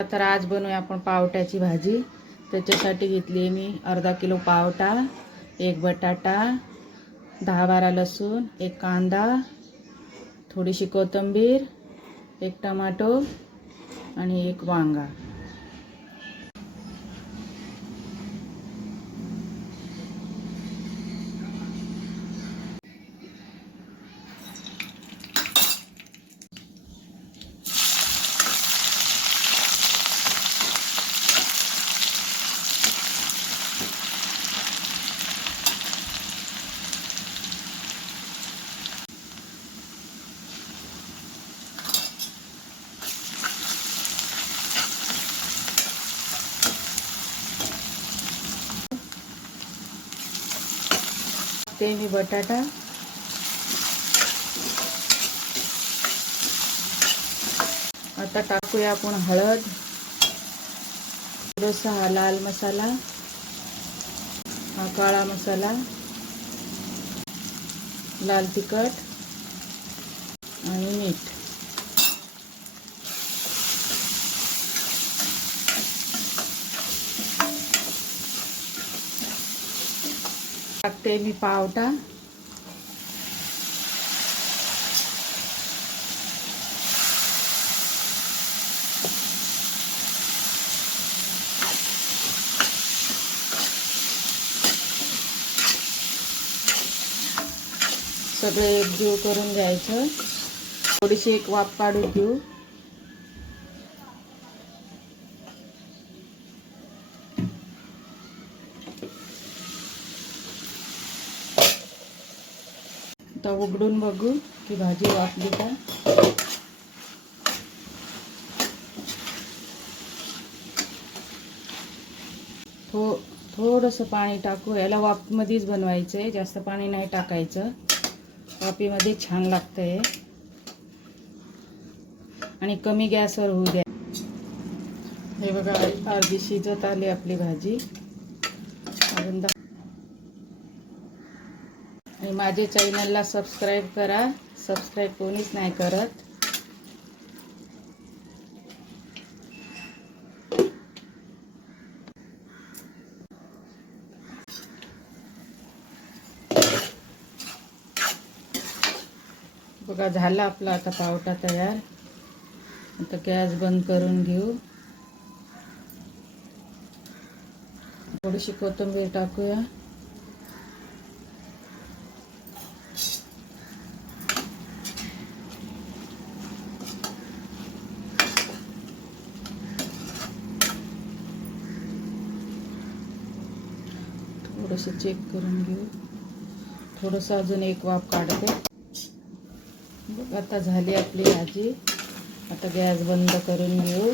तर आज बनवूया आपण पावट्याची भाजी। त्याच्यासाठी घेतली मी अर्धा किलो पावटा, एक बटाटा, 10-12 लसूण, एक कांदा, थोडीशी कोथिंबीर, एक टमाटो आणि एक वांगा। ते मी बटाटा, आता टाकूया आपण हळद, थोडासा हा लाल मसाला, हा काळा मसाला, लाल तिखट आणि मीठ। टाकते मी पावटा, सगळे एकजीव करून घ्यायचं। थोडीशी एक वाफ काढून घेऊ। आता उघडून बघू की भाजी वाफली का। थोडंसं पाणी टाकू। याला वाफमध्येच बनवायचं आहे, जास्त पाणी नाही टाकायचं। वाफेमध्ये छान लागतंय आणि कमी गॅसवर होऊ द्या। हे बघा अर्धी शिजत आली आपली भाजी। आणि माझे चॅनलला सबस्क्राईब करा, सबस्क्राईब कोणीच नाही करत। बघा झाला आपला आता पावटा तयार। आता गॅस बंद करून घेऊ। थोडीशी कोथिंबीर टाकूया। थोडंसं चेक करून घेऊ। थोडंसं अजून एक वाफ काढते। बघ आता झाली आपली भाजी। आता गॅस बंद करून घेऊ।